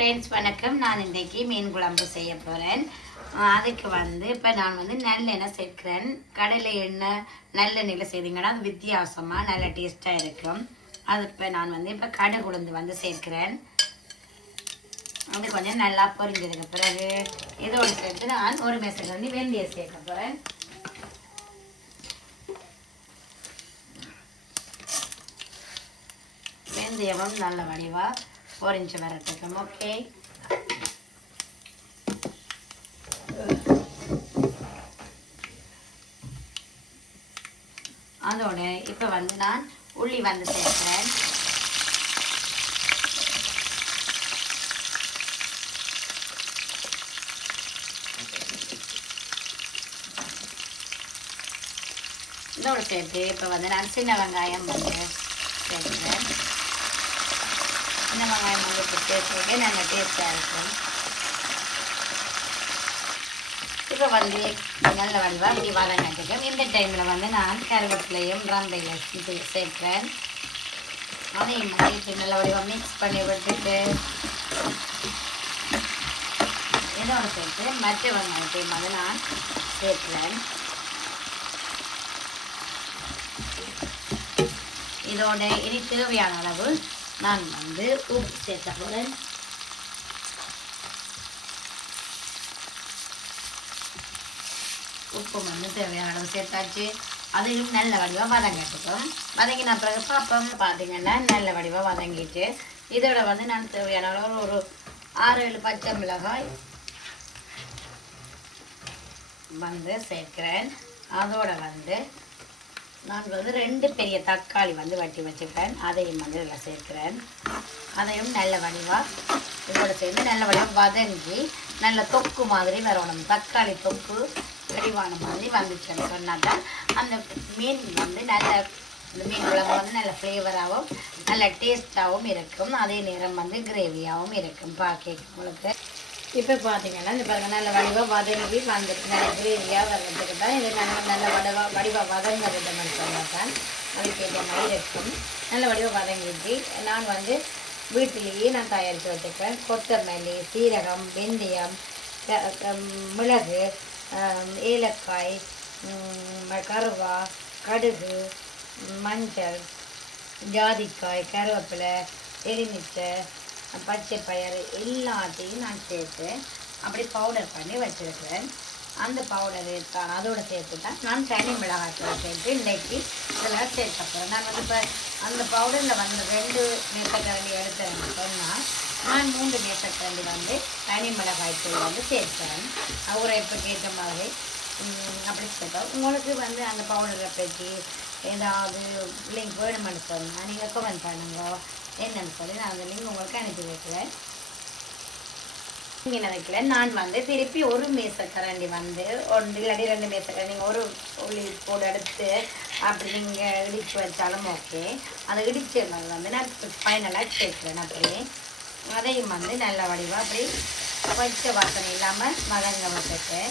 Friends வணக்கம். நான் இன்றைக்கி மீன் குழம்பு செய்ய போகிறேன். அதுக்கு இப்போ நான் நல்லெண்ணெய் சேர்க்கிறேன். கடலை எண்ணெய் நல்லெண்ணெயில் செய்தீங்கன்னா அது வித்தியாசமாக நல்ல டேஸ்ட்டாக இருக்கும். அது இப்போ நான் இப்போ கடுகு உளுந்து சேர்க்கிறேன். அது கொஞ்சம் நல்லா பொரிஞ்சதுக்கு பிறகு இதோடு சேர்த்து நான் ஒரு மேசக்கரண்டி வெந்தயம் சேர்க்க போகிறேன். வெந்தயமும் நல்ல வடிவாக பொரிஞ்சு வரட்டுக்கும். ஓகே, அதோட இப்போ நான் உள்ளி சேர்க்கிறேன். இதோட சேர்த்து இப்போ நான் சின்ன வெங்காயம் சேர்க்கிறேன். சின்ன வெங்காயம் சேர்த்துட்டு நல்ல டேஸ்டாக இருக்கும். இப்போ நல்ல வடிவாக இப்படி வதங்கட்டுக்கும். இந்த டைமில் நான் கருவேப்பிலையும் ரம்பையும் சேர்க்கிறேன். அதையும் இப்போ நல்ல வடிவாக மிக்ஸ் பண்ணி விட்டுட்டு இதோட சேர்த்து மற்ற வெங்காயத்தையும் நான் சேர்க்கிறேன். இதோட இனி தேவையான அளவு நான் உப்பு சேர்க்க போகிறேன். உப்பு தேவையான அளவு சேர்த்தாச்சு. அதையும் நல்ல வடிவாக வதங்கிட்டுக்கும். வதங்கின பிறகு பாப்பம் பார்த்தீங்கன்னா நல்ல வடிவாக வதங்கிட்டு இதோட நான் தேவையான அளவு ஒரு 6-7 பச்சை மிளகாய் சேர்க்கிறேன். அதோட நான் 2 பெரிய தக்காளி வெட்டி வச்சுக்கிறேன். அதையும் இதில் சேர்க்கிறேன். அதையும் நல்ல வடிவாக இதோட சேர்ந்து நல்ல வடிவாக வதங்கி நல்ல தொக்கு மாதிரி வரணும். தக்காளி தொக்கு வடிவான மாதிரி வந்துச்சுன்னு சொன்னால் தான் அந்த மீன் நல்ல இந்த மீன் குழம்பு நல்ல ஃப்ளேவராகவும் நல்ல டேஸ்ட்டாகவும் இருக்கும். அதே நேரம் கிரேவியாகவும் இருக்கும் பார்க்க உங்களுக்கு. இப்போ பார்த்தீங்கன்னா இந்த பாருங்கள் நல்ல வடிவாக வதங்கி வந்துட்டு நல்ல கிரேவியாக வர்றதுக்கு தான் இது நல்ல வடிவாக வதங்கிறதுன்னு சொன்னால் தான் அதுக்கேற்ற மாதிரி இருக்கும். நல்ல வடிவாக வதங்கிட்டு நான் வீட்டிலேயே நான் தயாரித்து வச்சுருக்கேன். கொத்தமல்லி, சீரகம், வெந்தயம், மிளகு, ஏலக்காய், கருவா, கடுகு, மஞ்சள், ஜாதிக்காய், கருவேப்பிலை, எலுமிச்சை, பச்சை பயிறு எல்லாத்தையும் நான் சேர்த்து அப்படி பவுடர் பண்ணி வச்சுருக்கிறேன். அந்த பவுடர் தான் அதோடு சேர்த்து தான் நான் தனி மிளகாய் சேர்த்து இன்றைக்கி இதெல்லாம் சேர்க்க போகிறேன். நான் இப்போ அந்த பவுடரில் 2 மேசக்கரண்டி எடுத்தேன்னு சொன்னால் நான் 3 மேசக்கரண்டி தனி மிளகாய் தூள் சேர்க்கிறேன். உரைப்புக்கு ஏற்ற மாதிரி அப்படி சேர்ப்பேன். உங்களுக்கு அந்த பவுடரை பற்றி ஏதாவது லிங்க் வேணுமென்னு சொன்னால் நீங்கள் கமெண்ட் பண்ணுங்க. என்னன்னு சொல்லி நான் அந்த லிங்க் உங்களுக்கு அனுப்பி வைக்கிறேன். இங்கே வைக்கல நான் திருப்பி ஒரு மேசக்கரண்டி 1 இல்லாட்டி 2 மேசக்கரண்டி நீங்கள் ஒரு உள்ளி போட்டு எடுத்து அப்படி நீங்கள் இடித்து வச்சாலும் ஓகே. அதை இடித்த மாதிரி நான் ஃபைனலாக சேர்க்குறேன். அப்படியே அதையும் நல்ல வடிவாக அப்படி பச்சை வாசனை இல்லாமல் வதங்க வச்சுட்டு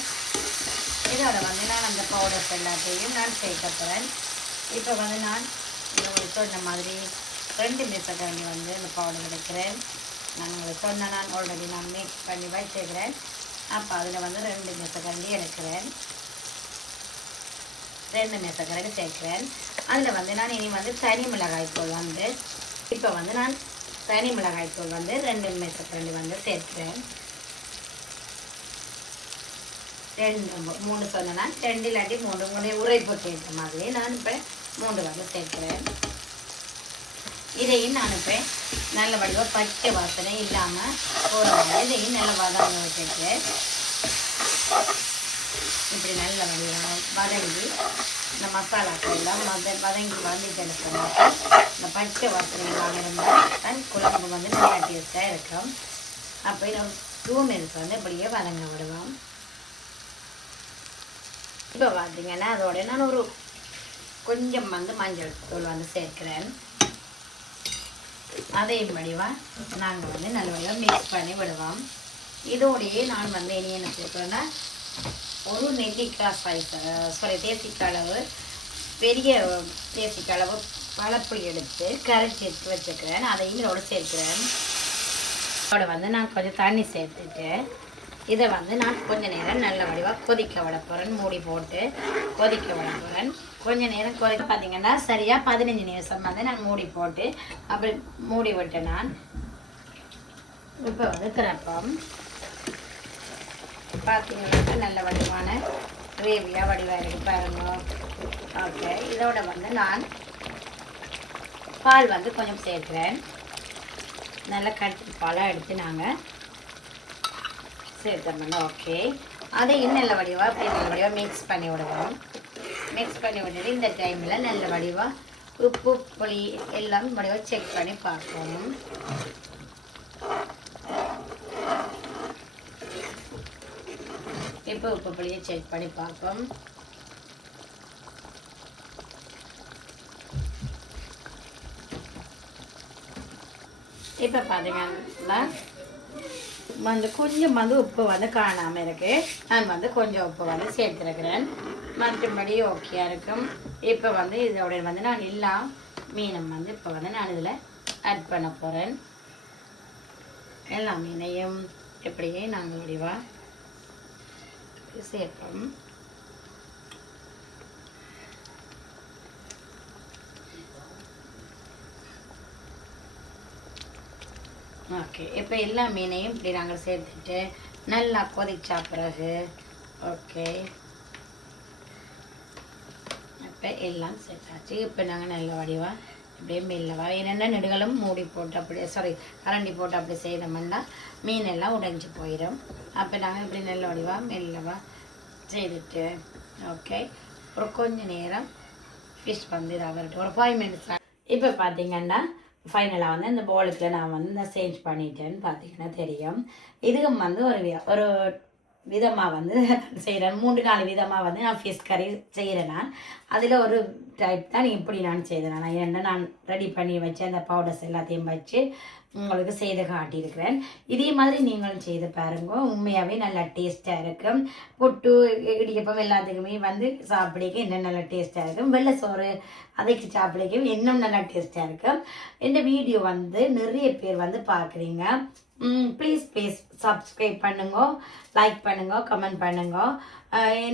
இதோட நான் அந்த பவுடர்ஸ் எல்லாத்தையும் நான் சேர்க்க போகிறேன். இப்போ நான் உங்களுக்கு சொன்ன மாதிரி 2 மேசக்கரண்டி இந்த பவுடர் எடுக்கிறேன். நான் உங்களுக்கு சொன்னேன், நான் ஆல்ரெடி நான் மிக்ஸ் பண்ணி வச்சுக்கிறேன். அப்போ அதில் 2 மேசக்கரண்டி எடுக்கிறேன். 2 மேசக்கரண்டி சேர்க்கிறேன். அதில் நான் இனி தனி மிளகாய் தூள் இப்போ நான் தனி மிளகாய் தூள் 2 மேசக்கரண்டி சேர்க்கிறேன். 3 சொன்னேன். 2 இல்லாட்டி 3 உங்களுடைய உரைப்புக்கு ஏற்ற மாதிரி நான் இப்போ 3 சேர்க்கிறேன். இதையும் நான் இப்போ நல்ல வடிவாக பச்சை வாசனை இல்லாமல் போடுறேன். இதையும் நல்ல வதங்க வச்சுட்டு இப்படி நல்ல வடிவாக வதங்கி இந்த மசாலாக்கள் எல்லாம் வதங்கி வந்துட்டு சொன்னாக்க இந்த பச்சை வாசனை இல்லாமல் இருந்தால் தான் குழம்பு நல்லா டேஸ்ட்டாக இருக்கும். அப்போ நம்ம 2 மினிட்ஸ் இப்படியே வதங்க விடுவோம். இப்போ பார்த்தீங்கன்னா அதோட நான் ஒரு கொஞ்சம் மஞ்சள் தூள் சேர்க்கிறேன். அதையும் வடிவாக நாங்கள் நல்ல வடிவாக மிக்ஸ் பண்ணி விடுவோம். இதோடையே நான் இனி என்ன சேர்க்குறேன்னா ஒரு நெல்லிக்காய் தேசிக்காய் அளவு பெரிய தேசிக்காய் அளவு பழப்பு எடுத்து கரைச்சி எடுத்து வச்சுக்கிறேன். அதையும் இதோடு சேர்க்கிறேன். இதோட வந்து நான் கொஞ்சம் தண்ணி சேர்த்துட்டு இதை வந்து நான் கொஞ்ச நேரம் நல்ல வடிவாக கொதிக்க விட போகிறேன். மூடி போட்டு கொதிக்க விட போகிறேன். கொஞ்ச நேரம் கொதிக்க பார்த்தீங்கன்னா சரியாக 15 நிமிஷம் வந்து நான் மூடி போட்டு அப்படி மூடி விட்டேன். நான் இப்போ வந்து திறப்போம். பார்த்தீங்கன்னா நல்ல வடிவான கிரேவியாக வடிவாக இருக்கு பாருங்க. ஓகே, இதோட வந்து நான் பால் வந்து கொஞ்சம் சேர்க்குறேன். நல்லா கட்டி பாலாக எடுத்து நாங்கள் சேர்த்தோம்னா ஓகே, அதை நல்ல வடிவாக அப்படி நல்ல வடிவாக மிக்ஸ் பண்ணி விடுவோம். மிக்ஸ் பண்ணி விட்டுட்டு இந்த டைமில் நல்ல வடிவாக உப்பு புளி எல்லாம் வடிவாக செக் பண்ணி பார்ப்போம். இப்போ உப்பு புளியை செக் பண்ணி பார்ப்போம். இப்போ பார்த்தீங்கன்னா வந்து கொஞ்சம் வந்து உப்பு வந்து காணாமல் இருக்குது. நான் வந்து கொஞ்சம் உப்பு வந்து சேர்த்துருக்கிறேன். மற்றபடி ஓகேயா இருக்கும். இப்போ வந்து இதோட வந்து நான் எல்லா மீனும் வந்து இப்போ வந்து நான் இதில் ஆட் பண்ண போகிறேன். எல்லா மீனையும் எப்படியே நாங்கள் வடிவாக சேர்ப்போம். ஓகே, இப்போ எல்லா மீனையும் இப்படி நாங்கள் சேர்த்துட்டு நல்லா கொதிச்சா பிறகு ஓகே, இப்போ எல்லாம் சேர்த்தாச்சு. இப்போ நாங்கள் நல்ல வடிவாக இப்படியே மெல்லவா என்னென்ன நெடுகளும் மூடி போட்டு அப்படியே கரண்டி போட்டு அப்படி செய்தோம்னா மீன் எல்லாம் உடைஞ்சி போயிடும். அப்போ நாங்கள் இப்படி நல்ல வடிவாக மெல்லவா செய்துட்டு ஓகே, ஒரு கொஞ்ச நேரம் ஃபிஷ் வந்து இதாக வரட்டும், ஒரு 5 மினிட்ஸ். இப்போ பார்த்தீங்கன்னா ஃபைனலாக வந்து இந்த போலுக்கு நான் வந்து சேஞ்ச் பண்ணிட்டேன்னு பார்த்தீங்கன்னா தெரியும். இதுக்கும் வந்து ஒரு விதமாக வந்து செய்கிறேன். 3-4 விதமாக வந்து நான் ஃபிஷ் கறி செய்கிறேன். நான் அதில் ஒரு டைப் தான் இப்படி நான் செய்தேன். நான் ஏன்னா நான் ரெடி பண்ணி வச்சு அந்த பவுடர்ஸ் எல்லாத்தையும் வச்சு உங்களுக்கு செய்து காட்டியிருக்கிறேன். இதே மாதிரி நீங்களும் செய்து பாருங்க. உண்மையாகவே நல்லா டேஸ்ட்டாக இருக்கும். புட்டு இடியப்பம் எல்லாத்துக்குமே வந்து சாப்பிடிக்க இன்னும் நல்லா டேஸ்ட்டாக இருக்கும். வெள்ளை சோறு அதைக்கு சாப்பிடிக்க இன்னும் நல்லா டேஸ்ட்டாக இருக்கும். இந்த வீடியோ வந்து நிறைய பேர் வந்து பார்க்குறீங்க. ப்ளீஸ் சப்ஸ்கிரைப் பண்ணுங்க, லைக் பண்ணுங்க, கமெண்ட் பண்ணுங்க.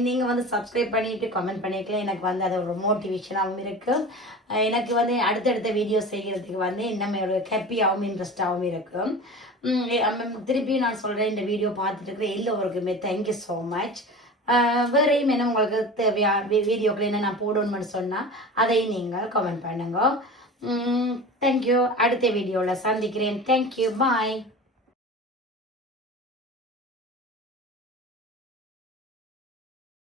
நீங்கள் வந்து சப்ஸ்கிரைப் பண்ணிவிட்டு கமெண்ட் பண்ணிக்கலாம். எனக்கு வந்து அது ஒரு மோட்டிவேஷனாகவும் இருக்குது. எனக்கு வந்து அடுத்தடுத்த வீடியோ செய்கிறதுக்கு வந்து இன்னும் ஒரு ஹாப்பியாகவும் இன்ட்ரெஸ்டாகவும் இருக்கும். திருப்பி நான் சொல்கிறேன், இந்த வீடியோ பார்த்துட்டு இருக்கிற எல்லோருக்குமே தேங்க்யூ ஸோ மச். வேறையும் என்ன உங்களுக்கு தேவையான வீடியோக்கள் என்ன நான் போடணும்னு சொன்னால் அதையும் நீங்கள் கமெண்ட் பண்ணுங்க. தேங்க்யூ. அடுத்த வீடியோவில் சந்திக்கிறேன். தேங்க்யூ. பாய்.